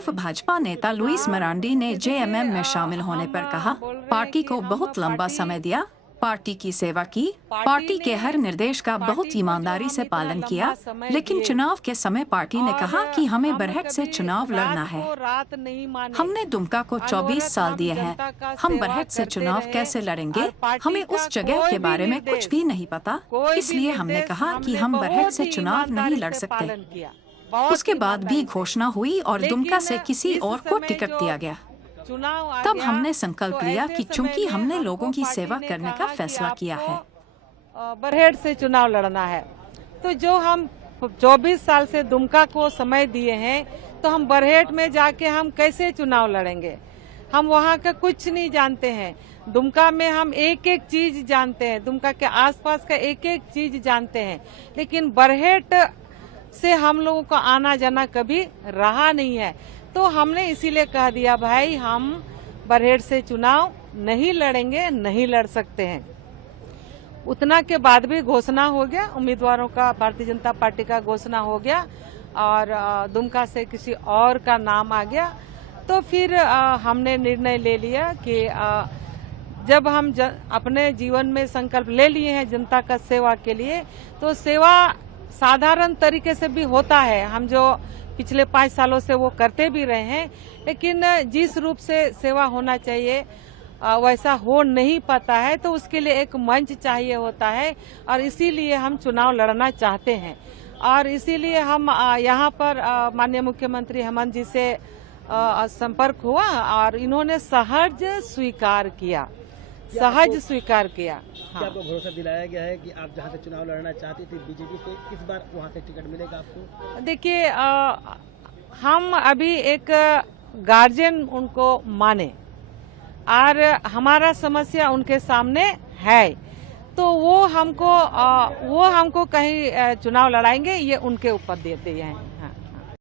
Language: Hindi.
पूर्व भाजपा नेता लुइस मरांडी ने जेएमएम में शामिल होने पर कहा, पार्टी को बहुत लंबा समय दिया, पार्टी की सेवा की, पार्टी के हर निर्देश का बहुत ईमानदारी से पालन किया, लेकिन चुनाव के समय पार्टी ने कहा कि हमें बरहट से चुनाव लड़ना है। हमने दुमका को 24 साल दिए हैं, हम बरहट से चुनाव कैसे लड़ेंगे? हमें उस जगह के बारे में कुछ भी नहीं पता, इसलिए हमने कहा कि हम बरहट से चुनाव नहीं लड़ सकते। उसके बाद भी घोषणा हुई और दुमका से किसी और को टिकट दिया गया। तब हमने संकल्प लिया कि चूंकि हमने लोगों की सेवा करने का फैसला किया है, बरहेट से चुनाव लड़ना है, तो जो हम 24 साल से दुमका को समय दिए हैं, तो हम बरहेट में जाके हम कैसे चुनाव लड़ेंगे? हम वहाँ का कुछ नहीं जानते हैं। दुमका में हम एक एक चीज जानते हैं, दुमका के आसपास का एक एक चीज जानते हैं, लेकिन बरहेट से हम लोगों को आना जाना कभी रहा नहीं है। तो हमने इसीलिए कह दिया, भाई हम बरहेट से चुनाव नहीं लड़ेंगे, नहीं लड़ सकते हैं। उतना के बाद भी घोषणा हो गया, उम्मीदवारों का भारतीय जनता पार्टी का घोषणा हो गया और दुमका से किसी और का नाम आ गया। तो फिर हमने निर्णय ले लिया कि जब हम अपने जीवन में संकल्प ले लिए हैं जनता का सेवा के लिए, तो सेवा साधारण तरीके से भी होता है। हम जो पिछले 5 सालों से वो करते भी रहे हैं, लेकिन जिस रूप से सेवा होना चाहिए वैसा हो नहीं पाता है, तो उसके लिए एक मंच चाहिए होता है और इसीलिए हम चुनाव लड़ना चाहते हैं। और इसीलिए हम यहाँ पर माननीय मुख्यमंत्री हेमंत जी से संपर्क हुआ और इन्होंने सहज स्वीकार किया। हाँ। क्या आपको भरोसा दिलाया गया है कि आप जहां से चुनाव लड़ना चाहती थी बीजेपी से, इस बार वहां से टिकट मिलेगा आपको? देखिए, हम अभी एक गार्जियन उनको माने और हमारा समस्या उनके सामने है, तो वो हमको कहीं चुनाव लड़ाएंगे, ये उनके ऊपर देते हैं।